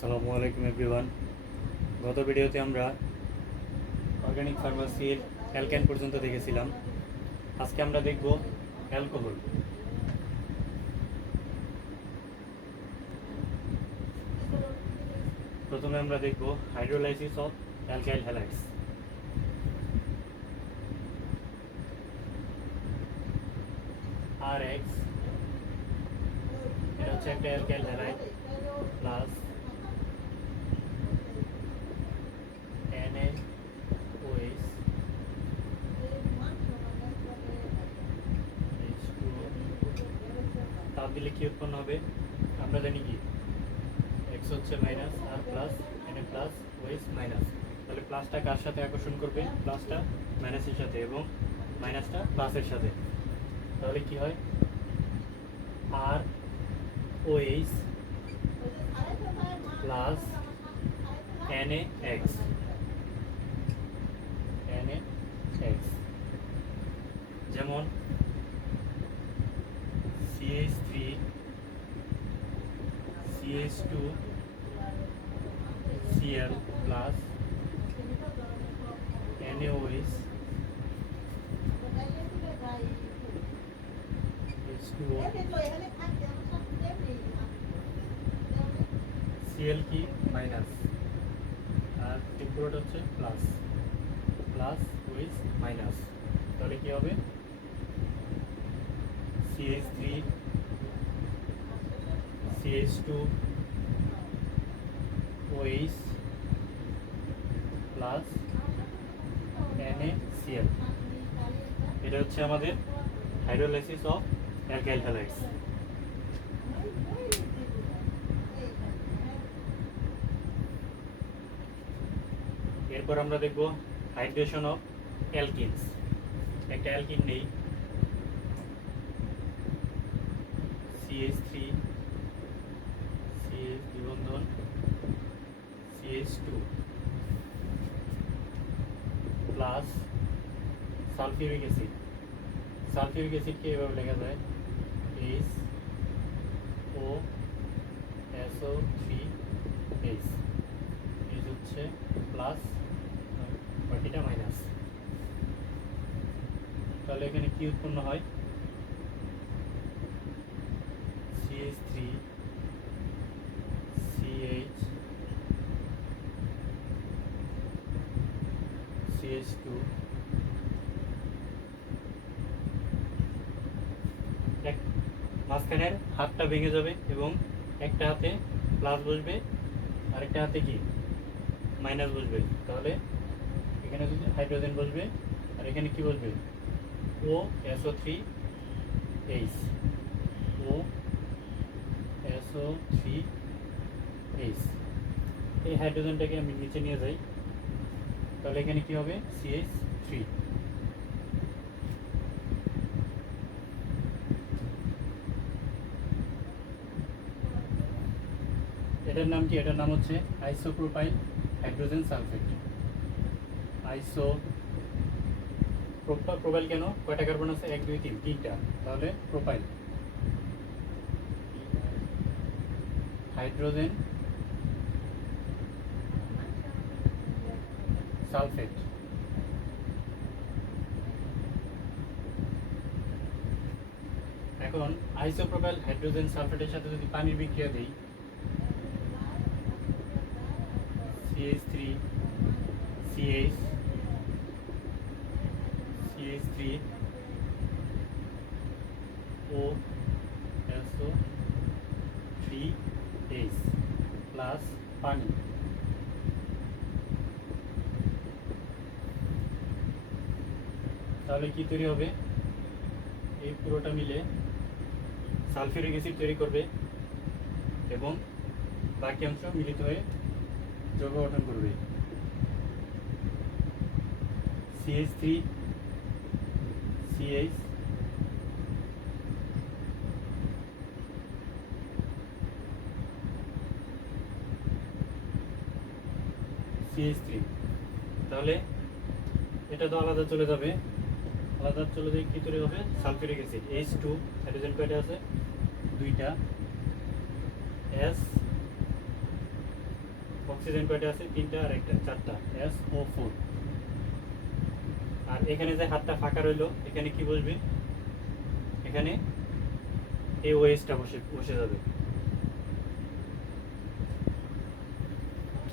আসসালামু আলাইকুম এভরিওয়ান। গত ভিডিওতে আমরা অর্গানিক ফার্মাসির অ্যালকেন পর্যন্ত দেখেছিলাম। আজকে আমরা দেখব অ্যালকোহল। প্রথমে আমরা দেখব হাইড্রোলাইসিস অফ অ্যালকাইল হ্যালাইডস। RX এটা হচ্ছে একটা অ্যালকাইল হ্যালাইড প্লাস NaOH তাপ দিলে কি উৎপন্ন হবে আমরা জানি কি X হচ্ছে মাইনাস আর plus Na plus OH minus. তাহলে প্লাসটা কার সাথে আকর্ষণ করবে? প্লাসটা মাইনাসের সাথে এবং মাইনাসটা প্লাসের সাথে। তাহলে কি হয়? ROH প্লাস NaX যেমন CH3 CH2 Cl plus NaOH H2O Cl কি মাইনাস আর ত্রিপুরাটা হচ্ছে প্লাস প্লাস OH মাইনাস। তাহলে কি হবে? CH3 CH2 OH plus NaCl। এটা হচ্ছে আমাদের হাইড্রোলাইসিস অফ অ্যালকাইল হ্যালাইডস। এরপর আমরা দেখব হাইড্রেশন অফ অ্যালকিনস। একটা অ্যালকিন নেই CH3 CH দ্বিবন্ধন CH2 plus sulphuric acid. Sulphuric অ্যাসিডকে এভাবে লেখা যায় HOSO3H। H হচ্ছে প্লাস বাকিটা মাইনাস। তাহলে এখানে কি উৎপন্ন হয়? CH3 CH CH2 এক মাঝখানের হাতটা ভেঙে যাবে এবং একটা হাতে প্লাস বসবে আর একটা হাতে কি মাইনাস বসবে। তাহলে এখানে যদি হাইড্রোজেন বসবে আর এখানে কি বসবে? OSO3H OSO3H। এই হাইড্রোজেনটাকে আমি নিচে নিয়ে যাই, তাহলে এখানে কি হবে? CH3। এটার নাম কি? এটার নাম হচ্ছে আইসোপ্রোপাইল হাইড্রোজেন সালফেট। প্রোপাইল কেন? কয়টা কার্বন আছে? 1 2 3 তিনটা। তাহলে প্রোপাইল হাইড্রোজেন সালফেট। এখন আইসোপ্রোপাইল হাইড্রোজেন সালফেটের সাথে যদি পানির বিক্রিয়া দেই CH3 CH CH3 OSO3H plus পানি। তাহলে কি তৈরি হবে? এই পুরোটা মিলে সালফিউরিক অ্যাসিড তৈরি করবে এবং বাকি অংশ মিলিত হয়ে যৌগ গঠন করবে। CH3 CH CH3। তাহলে এটা তো আলাদা চলে যাবে, আলাদা চলে যাবে কি তৈরি হবে? সালফিউরিক অ্যাসিড H2 হাইড্রোজেন কয়টা আছে? দুইটা S অক্সিজেন কয়টা আছে? 3টা আর একটা 4টা, SO4। আর এখানে যে হাতটা ফাঁকা রইলো, এখানে কি বসবে? এখানে এই ওএসটা বসে যাবে।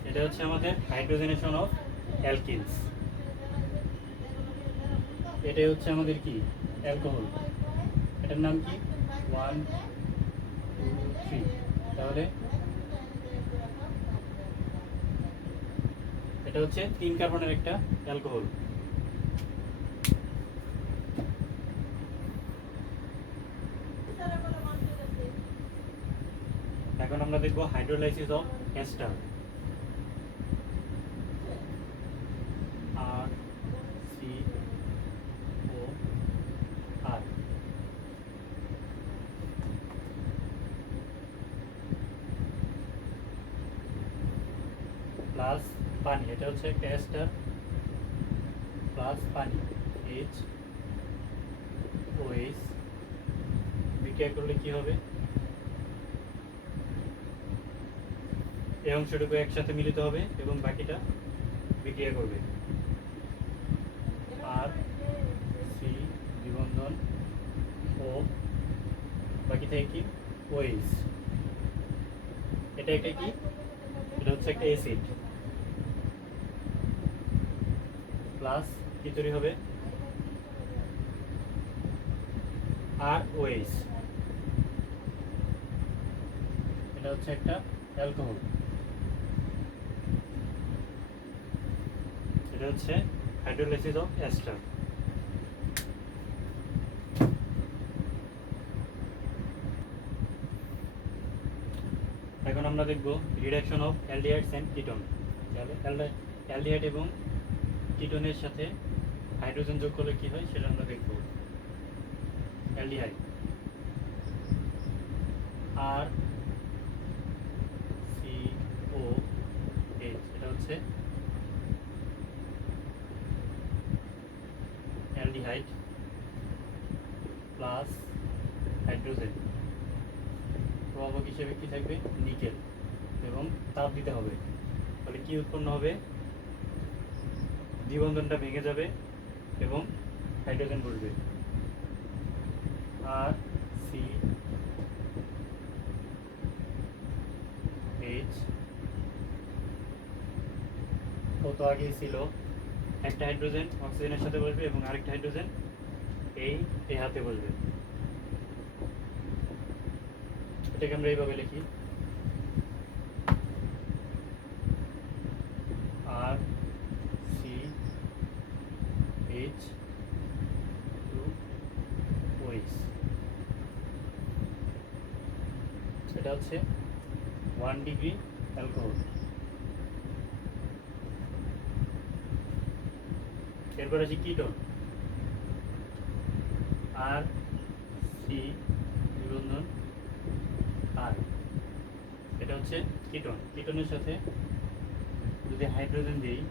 এটা হচ্ছে আমাদের হাইড্রোজেনেশন অফ অ্যালকিনস। এটাই হচ্ছে আমাদের কি? অ্যালকোহল। এটার নাম কি? 1 2 3। তাহলে এটা হচ্ছে 3 কার্বনের একটা অ্যালকোহল। এখন আমরা দেখব হাইড্রোলাইসিস অফ এস্টার। আর সি ও আর প্লাস পানি। এটা হচ্ছে একটা এস্টার প্লাস পানি, এইচ ও এইচ। বিক্রিয়া করলে কি হবে? এই অংশটুকু একসাথে মিলিত হবে এবং বাকিটা বিক্রিয়া করবে। আর সি দ্বিবন্ধন ও, বাকি থেকে কি? ওএইচ। এটা একটা কি? এটা হচ্ছে একটা অ্যাসিড। প্লাস কি তৈরি হবে? আর ওএইচ। এটা হচ্ছে একটা অ্যালকোহল। এটা হচ্ছে হাইড্রোলাইসিস অফ এস্টার। এখন আমরা দেখব reduction of aldehydes and ketone. Aldehyde এবং কিটোনের সাথে হাইড্রোজেন যোগ করলে কি হয় সেটা আমরা দেখব। অ্যালডিহাইড আর সি ও এইচ, এটা হচ্ছে অ্যালডিহাইড প্লাস হাইড্রোজেন। প্রভাবক হিসেবে কি থাকবে? নিকেল। এবং তাপ দিতে হবে। তাহলে কি উৎপন্ন হবে? দ্বিবন্ধনটা ভেঙে যাবে এবং হাইড্রোজেন বসবে। আর সি এইচ কত আগেই ছিল, একটা হাইড্রোজেন অক্সিজেনের সাথে বসবে এবং আরেকটা হাইড্রোজেন এই হাতে বসবে। এটাকে আমরা এইভাবে লিখি, আর সি এইচ টু ওএইচ। এটা হচ্ছে 1 ডিগ্রি অ্যালকোহল। এরপর আছে কিটোন, আর সি দ্বিবন্ধন আর। এটা হচ্ছে কিটোন। কিটোনের সাথে যদি হাইড্রোজেন দিই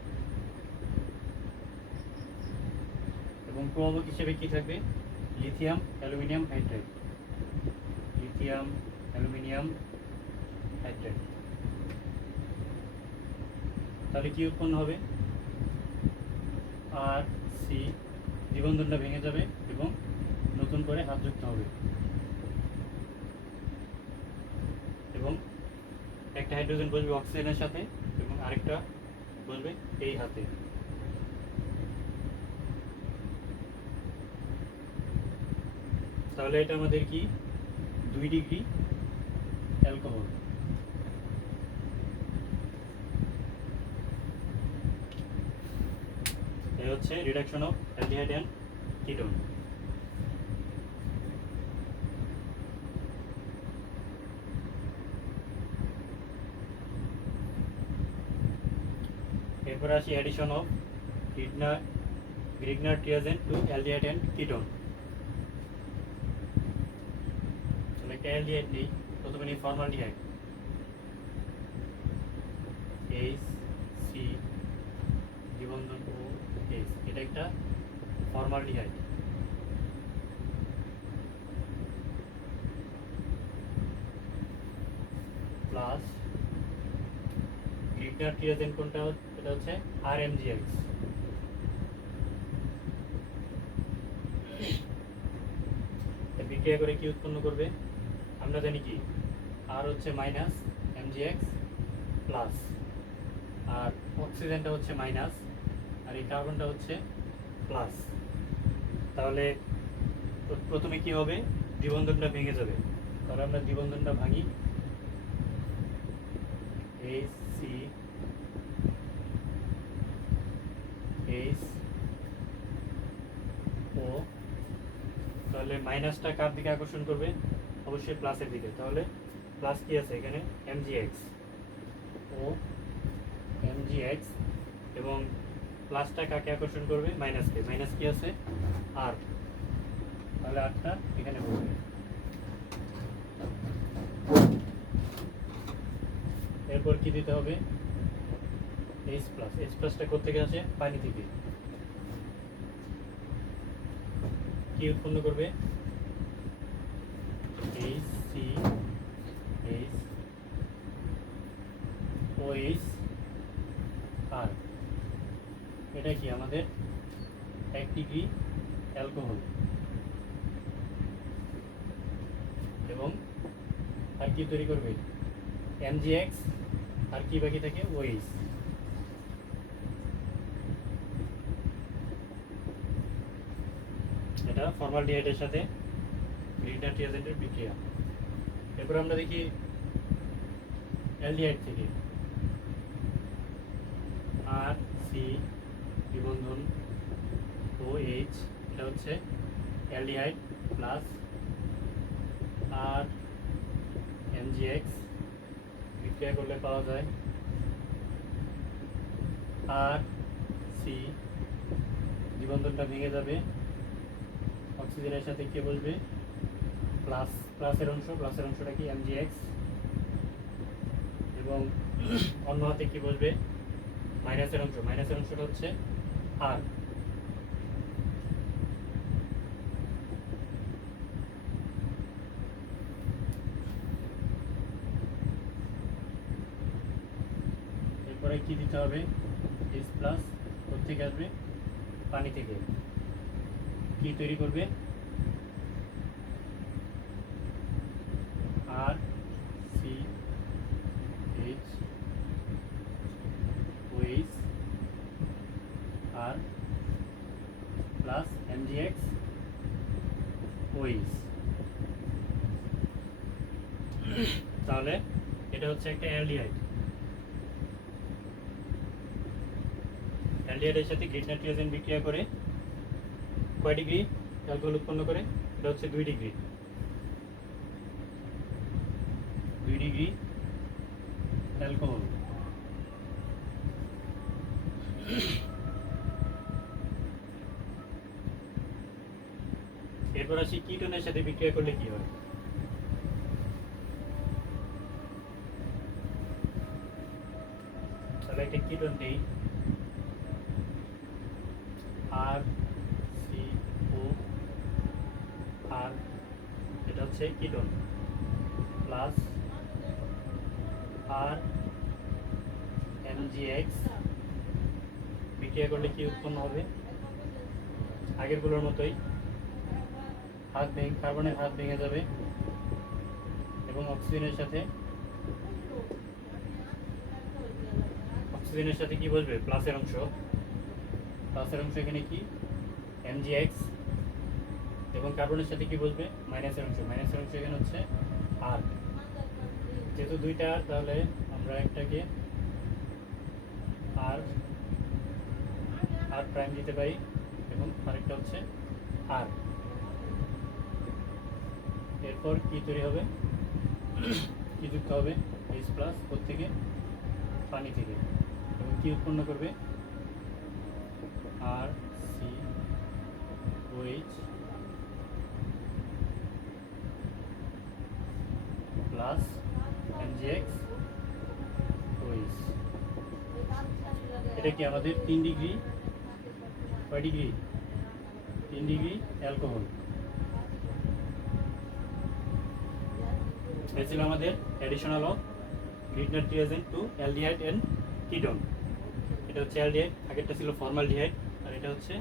এবং প্রভাবক হিসেবে কি থাকবে? Lithium aluminium hydride. Lithium aluminium hydride. তাহলে কি উৎপন্ন হবে? আর সি দ্বিবন্ধনটা ভেঙে যাবে এবং নতুন করে হাত যুক্ত হবে এবং একটা হাইড্রোজেন বসবে অক্সিজেনের সাথে এবং আরেকটা বসবে এই হাতে। তাহলে এটা আমাদের কি? 2 ডিগ্রি অ্যালকোহল। এই হচ্ছে reduction of aldehyde and ketone. এরপর আসি addition of Grignard reagent to aldehyde and ketone. তাহলে একটা অ্যালডিহাইড নেই, প্রথমে নিই ফর্মালডিহাইড, এইচ সি দ্বিবন্ধন ও এইচ। এটা একটা ফর্মালডিহাইড। প্লাস গ্রিডনার রিয়েজেন্ট কোনটা, এটা হচ্ছে RMGX। বিক্রিয়া করে কি উৎপন্ন করবে আমরা জানি কি, আর হচ্ছে মাইনাস MgX প্লাস, আর অক্সিজেনটা হচ্ছে মাইনাস, আর এই কার্বনটা হচ্ছে প্লাস। তাহলে প্রথমে কি হবে, দ্বিবন্ধনটা ভেঙে যাবে। তাহলে আমরা দ্বিবন্ধনটা ভাঙি, HCO। তাহলে মাইনাসটা কার দিকে আকর্ষণ করবে, অবশ্যই প্লাসের দিকে। তাহলে প্লাস কি আছে এখানে, MgX ও MgX, এবং প্লাসটা কাকে আকর্ষণ করবে, মাইনাসকে। মাইনাস কি আছে, আর, তাহলে আরটা এখানে বসবে। এরপর কি দিতে হবে, H প্লাস। H প্লাসটা কোত্থেকে আসে, পানি থেকে। কি উৎপন্ন করবে, HCHOH, আর এটা কি আমাদের 1 ডিগ্রি অ্যালকোহল, এবং আর কি তৈরি করবে, MgX, আর কি বাকি থাকে, OH। এটা ফর্মালডিহাইডের সাথে গ্রিডনার রিয়েজেন্টের বিক্রিয়া। এরপর আমরা দেখি অ্যালডিহাইড থেকে, RC দ্বিবন্ধন OH, এটা হচ্ছে অ্যালডিহাইড প্লাস, আর MgX বিক্রিয়া করলে পাওয়া যায় RC, দ্বিবন্ধনটা ভেঙে যাবে, অক্সিজেনের সাথে কে বসবে, প্লাস। প্লাসের অংশটা কি, MgX, এবং অন্য হাতে কি বসবে, মাইনাসের অংশটা হচ্ছে আর। এরপরে কি দিতে হবে, H প্লাস, কোথেকে আসবে, পানি থেকে। কি তৈরি করবে, RCHOH, আর প্লাস MgX OH। তাহলে এটা হচ্ছে একটা অ্যালডিহাইড। অ্যালডিহাইডের সাথে গ্রিডনার রিয়েজেন্ট বিক্রিয়া করে কয় ডিগ্রি অ্যালকোহল উৎপন্ন করে, এটা হচ্ছে 2 ডিগ্রি। 2 degree alcohol. এরপর আসি কিটোনের সাথে বিক্রিয়া করলে কি হয়। তাহলে একটা কিটোন নেই, RCO, আর এটা হচ্ছে কিটোন প্লাস, আর MgX বিক্রিয়া করলে কি উৎপন্ন হবে, আগেরগুলোর মতোই কার্বনের হাত ভেঙে যাবে, এবং অক্সিজেনের সাথে কি বসবে, প্লাসের অংশ এখানে কি, MgX, এবং কার্বনের সাথে কি বসবে, মাইনাসের অংশ এখানে হচ্ছে আর। যেহেতু দুইটা আর, তাহলে আমরা একটাকে আর প্রাইম দিতে পারি, এবং আরেকটা হচ্ছে আর। এরপর কি তৈরি হবে, কি যুক্ত হবে, H প্লাস, থেকে পানি থেকে, এবং কি উৎপন্ন করবে, RCOH প্লাস MgX OH। এটা কি আমাদের 3 ডিগ্রি, কয় ডিগ্রি, 3 ডিগ্রি অ্যালকোহল। এই ছিল আমাদের additional of Grignard reagent to aldehyde and ketone. এটা হচ্ছে অ্যালডিহাইড, আগেরটা ছিল ফর্মালডিহাইড, আর এটা হচ্ছে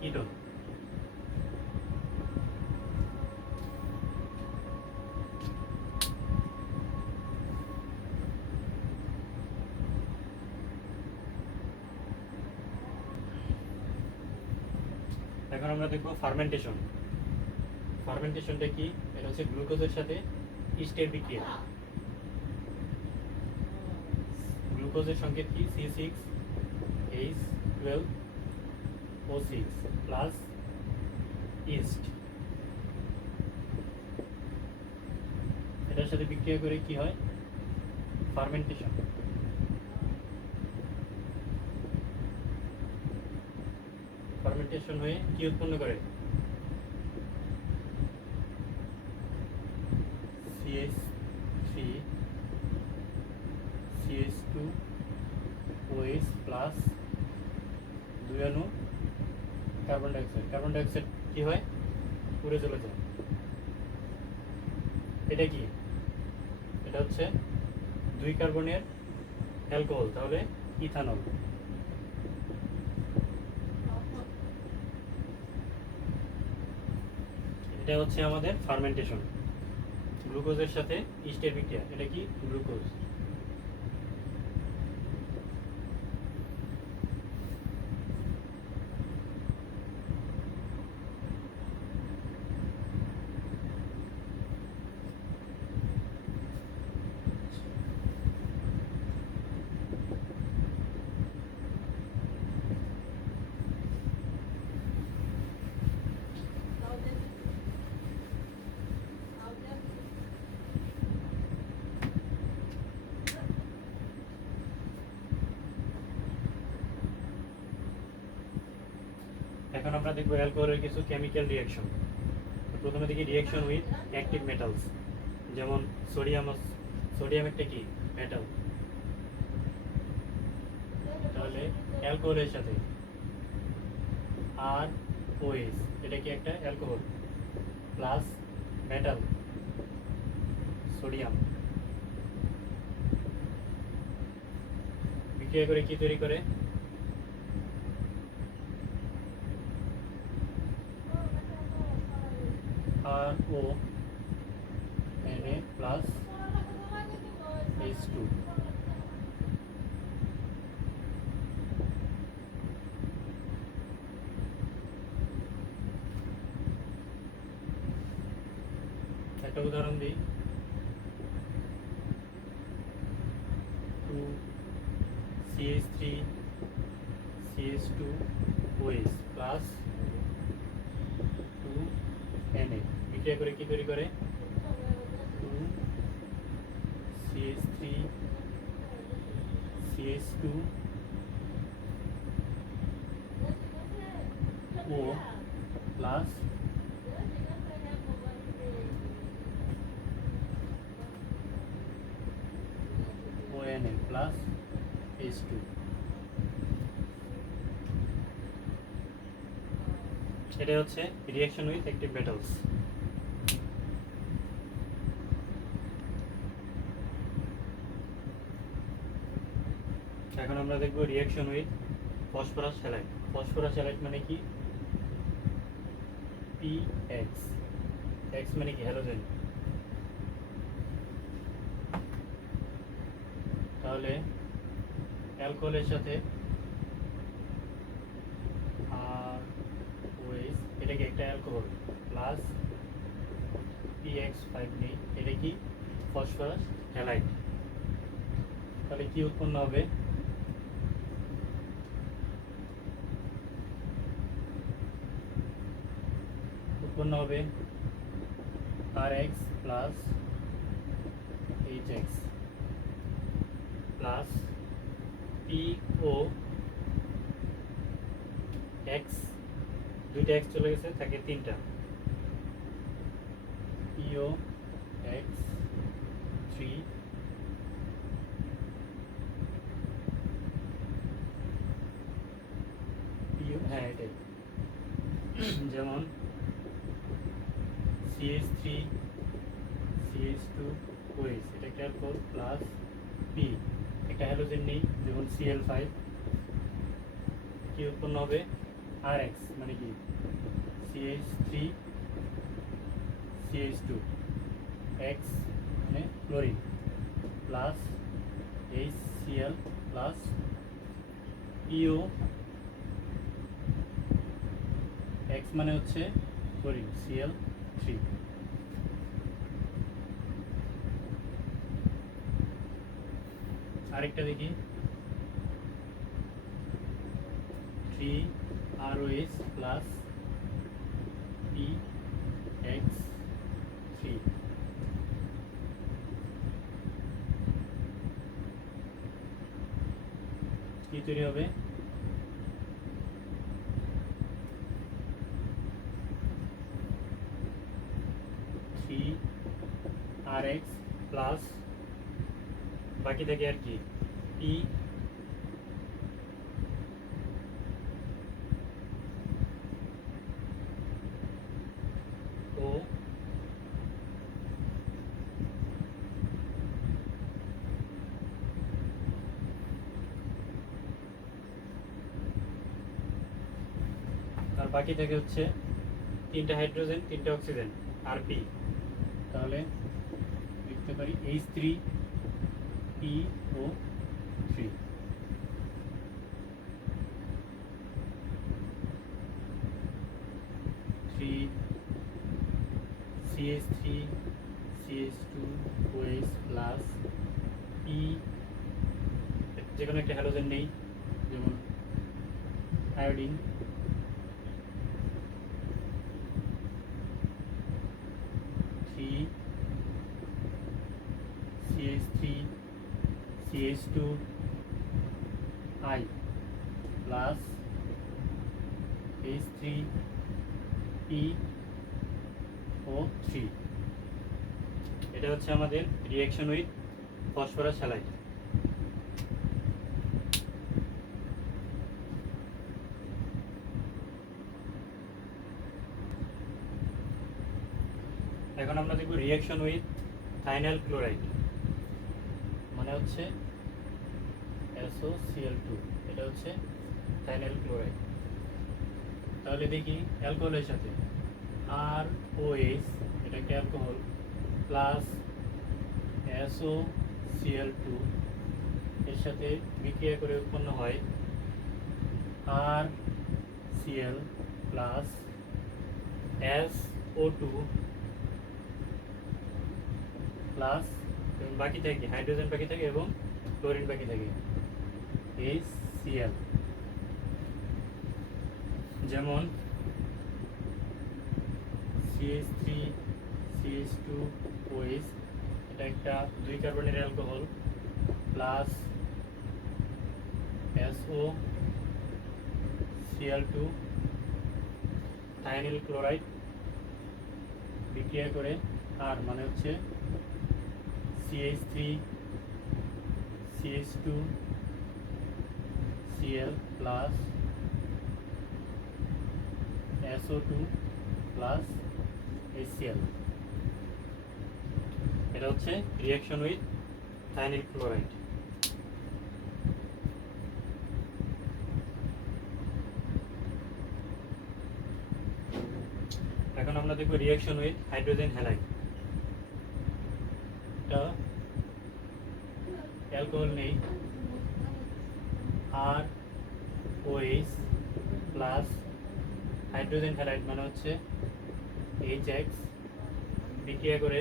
কিটোন। এখন আমরা দেখব ফার্মেন্টেশন। ফার্মেন্টেশনটা কি? এটা হচ্ছে গ্লুকোজের সাথে ইস্টের বিক্রিয়া। গ্লুকোজের সংকেত কি? C6H12O6 plus east. এটার সাথে বিক্রিয়া করে কি হয়? ফার্মেন্টেশন। ফার্মেন্টেশন হয়ে কি উৎপন্ন করে? CH3CH2OH প্লাস 2 অণু কার্বন ডাইঅক্সাইড। কার্বন ডাইঅক্সাইড কি হয়? পুড়ে চলে যায়। এটা কি? এটা হচ্ছে 2 কার্বনের অ্যালকোহল, তাহলে ইথানল। এটা হচ্ছে আমাদের ফার্মেন্টেশন, গ্লুকোজের সাথে ইস্টের বিক্রিয়া। এটা কি? গ্লুকোজ। এখন আমরা দেখব অ্যালকোহলের কিছু কেমিক্যাল রিঅ্যাকশন। প্রথমে দেখি রিঅ্যাকশন উইথ অ্যাক্টিভ মেটালস, যেমন সোডিয়াম একটা কি? মেটাল। তাহলে অ্যালকোহলের সাথে ROH, এটা কি? একটা অ্যালকোহল প্লাস মেটাল সোডিয়াম, বিক্রিয়া করে কি তৈরি করে? RONA plus H2। একটা উদাহরণ দিই, 2CH3CH2OH প্লাস 2Na, বিক্রিয়া করে কি তৈরি করে? 2CH3CH2O plus ONA plus H2। এটা হচ্ছে রিঅ্যাকশন উইথ অ্যাক্টিভ মেটালস। এখন আমরা দেখব reaction with phosphorus halide. Phosphorus halide মানে কি? PX। X মানে কি? হ্যালোজেন। তাহলে অ্যালকোহলের সাথে ROH, এটা কি? একটা অ্যালকোহল প্লাস PX5 নেই, এটা কি? Phosphorus halide. তাহলে কি উৎপন্ন হবে? উৎপন্ন হবে RX plus HX plus POX, দুইটা X চলে গেছে, থাকে 3টা, POX3 হ্যাঁ এটাই, যেমন CH3CH2OH, এটা একটা অ্যালকোহল প্লাস P একটা হ্যালোজেন নেই, যেমন Cl5, কি উৎপন্ন হবে Rx, মানে কি CH3CH2, X মানে chlorine, plus HCl plus PO, X মানে হচ্ছে ক্লোরিন, Cl3। আরেকটা দেখি, 3ROH প্লাস PX3, কি তৈরি হবে RX প্লাস বাকি থাকে আর কি P O আর বাকি থাকে হচ্ছে 3টা হাইড্রোজেন 3টা অক্সিজেন আর P। তাহলে লিখতে পারি H3PO3, CH3CH2OH প্লাস P, যে কোনো একটা হ্যালোজেন নেই, যেমন আয়োডিন, CH3CH2I প্লাস H3PO3। এটা হচ্ছে আমাদের রিঅ্যাকশন উইথ ফসফরাস হ্যালাইড। এখন আমরা দেখব রিঅ্যাকশন উইথ থাইনাইল ক্লোরাইড, মানে হচ্ছে SOCl2, এটা হচ্ছে থাইনাইল ক্লোরাইড। তাহলে দেখি অ্যালকোহলের সাথে ROH, এটা একটা অ্যালকোহল, প্লাস SOCl2, এর সাথে বিক্রিয়া করে উৎপন্ন হয় RCl প্লাস SO2 প্লাস, এবং বাকি থাকে হাইড্রোজেন বাকি থাকে এবং ক্লোরিন বাকি থাকে HCl। যেমন CH3CH2OH, এটা একটা 2 কার্বনের অ্যালকোহল, প্লাস SOCl2 থাইনিল ক্লোরাইড বিক্রিয়া করে আর মানে হচ্ছে CH3CH2Cl plus SO2 plus HCl। এটা হচ্ছে রিঅ্যাকশন উইথ থাইনিল ক্লোরাইড। এখন আমরা দেখব রিঅ্যাকশন উইথ হাইড্রোজেন হ্যালাইড। এটা অ্যালকোহল নেই, ROH প্লাস হাইড্রোজেন হ্যালাইড মানে হচ্ছে HX, বিক্রিয়া করে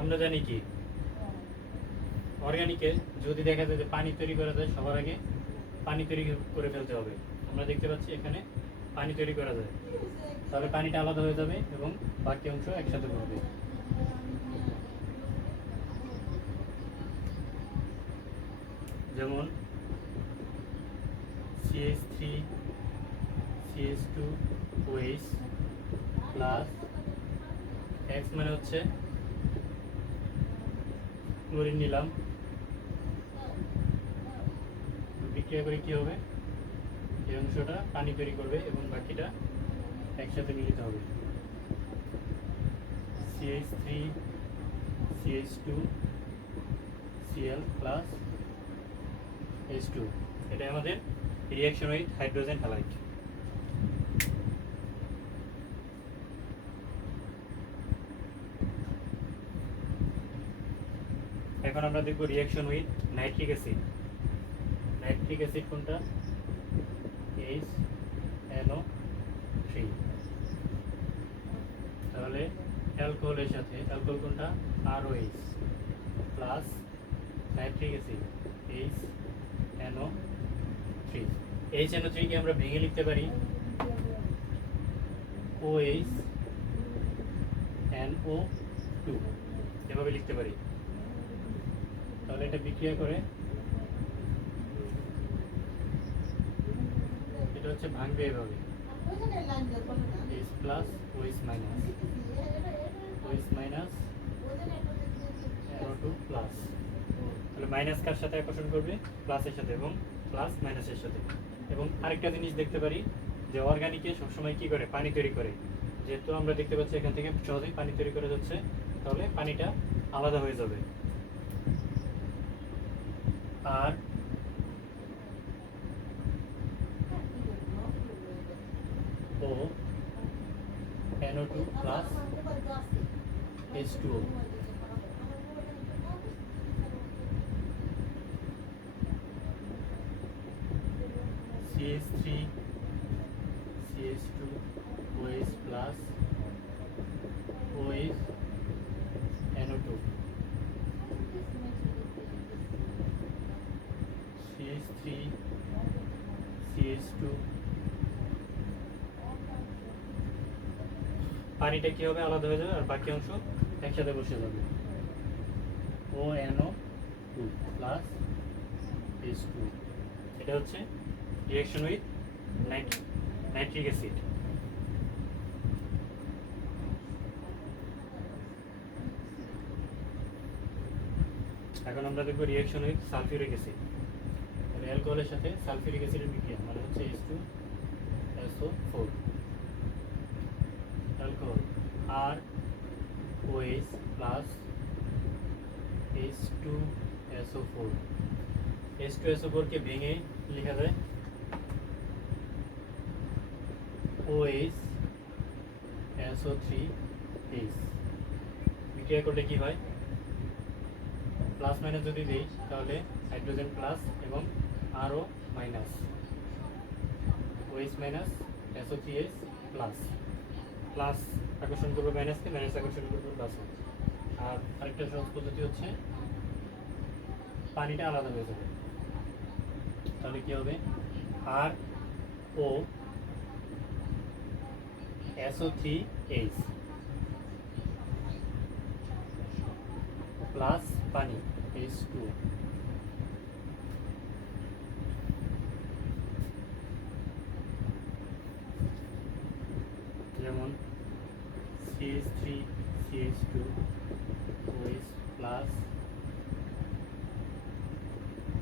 আমরা জানি কি অর্গানিকে যদি দেখা যায় যে পানি তৈরি করা যায়, সবার আগে পানি তৈরি করে ফেলতে হবে। আমরা দেখতে পাচ্ছি এখানে পানি তৈরি করা যায়, তাহলে পানিটা আলাদা হয়ে যাবে এবং বাকি অংশ একসাথে করবে। যেমন CH3CH2OH প্লাস X মানে হচ্ছে ক্লোরিন নিলাম, বিক্রিয়া করে কি হবে, এই অংশটা পানি তৈরি করবে এবং বাকিটা একসাথে মিলিত হবে। CH3CH2 Cl প্লাস H2, এটা আমাদের রিঅ্যাকশন উইথ হাইড্রোজেন হ্যালাইড। এখন আমরা দেখব reaction with nitric acid. Nitric acid কোনটা? HNO3। তাহলে অ্যালকোহলের সাথে অ্যালকোহল কোনটা? ROH plus nitric acid HNO3। HNO3 কে আমরা ভেঙে লিখতে পারি OH NO2, এভাবে লিখতে পারি। তাহলে এটা বিক্রিয়া করে এটা হচ্ছে ভাঙবে এভাবে H plus OH minus OH minus NO2 plus. তাহলে মাইনাস কার সাথে আকর্ষণ করবে? প্লাসের সাথে, এবং প্লাস মাইনাসের সাথে। এবং আরেকটা জিনিস দেখতে পারি যে অর্গানিকে সবসময় কি করে? পানি তৈরি করে। যেহেতু আমরা দেখতে পাচ্ছি এখান থেকে সহজেই পানি তৈরি করে যাচ্ছে, তাহলে পানিটা আলাদা হয়ে যাবে। আর ও NO2 plus H2O। CH3 CH2 OH plus OH NO2 CH3 CH2। পানিটা কি হবে? আলাদা হয়ে যাবে, আর বাকি অংশ একসাথে বসে যাবে। ONO2 plus H2। এটা হচ্ছে রিঅ্যাকশন উইথ নাইট্রিক অ্যাসিড। এখন আমরা দেখব রিঅ্যাকশন উইথ সালফিউরিক অ্যাসিড। অ্যালকোহলের সাথে সালফিউরিক অ্যাসিডের বিক্রিয়া মানে হচ্ছে H2SO4। Alcohol ROH plus H2SO4। H2SO4 কে ভেঙে লেখা যায় OHSO3H। বিক্রিয়া করলে কি হয়? প্লাস মাইনাস যদি দিই তাহলে হাইড্রোজেন প্লাস এবং আরও minus, OH minus SO3H plus. Plus আকর্ষণ করবে মাইনাসকে, মাইনাস আকর্ষণ করবে প্লাসকে। আর আরেকটা সহজ পদ্ধতি হচ্ছে পানিটা আলাদা হয়ে যাবে। তাহলে কি হবে? ROSO3H প্লাস পানি H2O। যেমন CH3 CH2 OH plus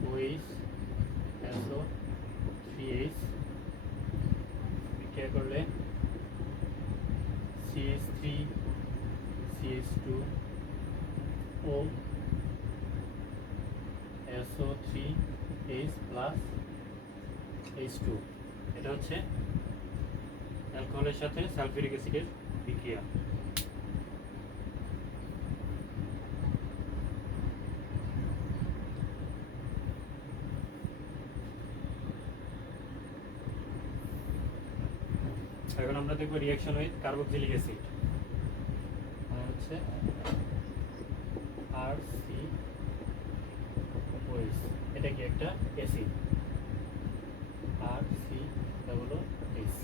OH SO3H বিক্রিয়া করলে CH3 CH2 O SO3H plus H2। এটা হচ্ছে অ্যালকোহলের সাথে সালফিউরিক অ্যাসিডের বিক্রিয়া। এখন আমরা দেখব রিঅ্যাকশন উইথ কার্বক্সিলিক অ্যাসিড মানে হচ্ছে RCOH। এটা কি একটা অ্যাসিড RCOH।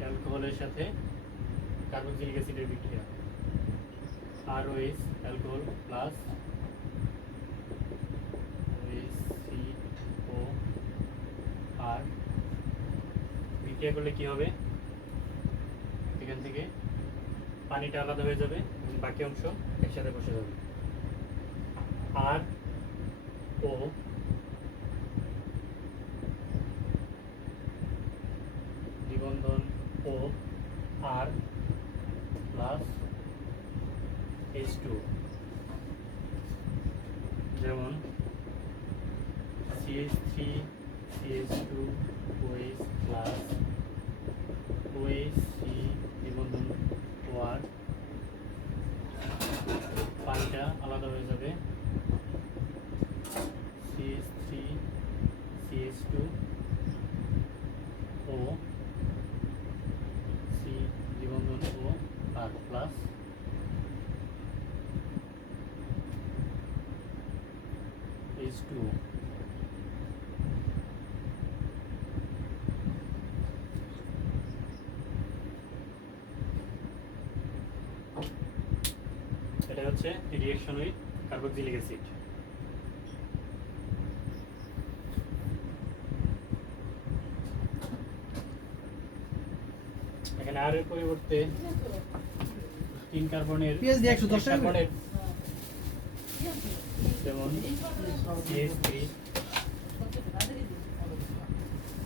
অ্যালকোহলের সাথে কার্বক্সিলিক অ্যাসিডের বিক্রিয়া ROH অ্যালকোহল প্লাস OHCOR বিক্রিয়া করলে কি হবে? এখান থেকে পানিটা আলাদা হয়ে যাবে এবং বাকি অংশ একসাথে বসে যাবে। RO দ্বিবন্ধন O R plus H2 যেমন CH3 CH2 OH plus OH3 নিবন্ধন ওয়ার পানিটা আলাদা হয়ে যাবে CH3 CH2 ও C নিবন্ধন ও আর প্লাস H2O এটা হচ্ছে রিঅ্যাকশন উইথ কার্বক্সিলিক অ্যাসিড। এখানে আর এর পরিবর্তে 3 কার্বনের পেঁয়াজ দিয়ে 110 টাকা করে। কার্বনের যেমন CH3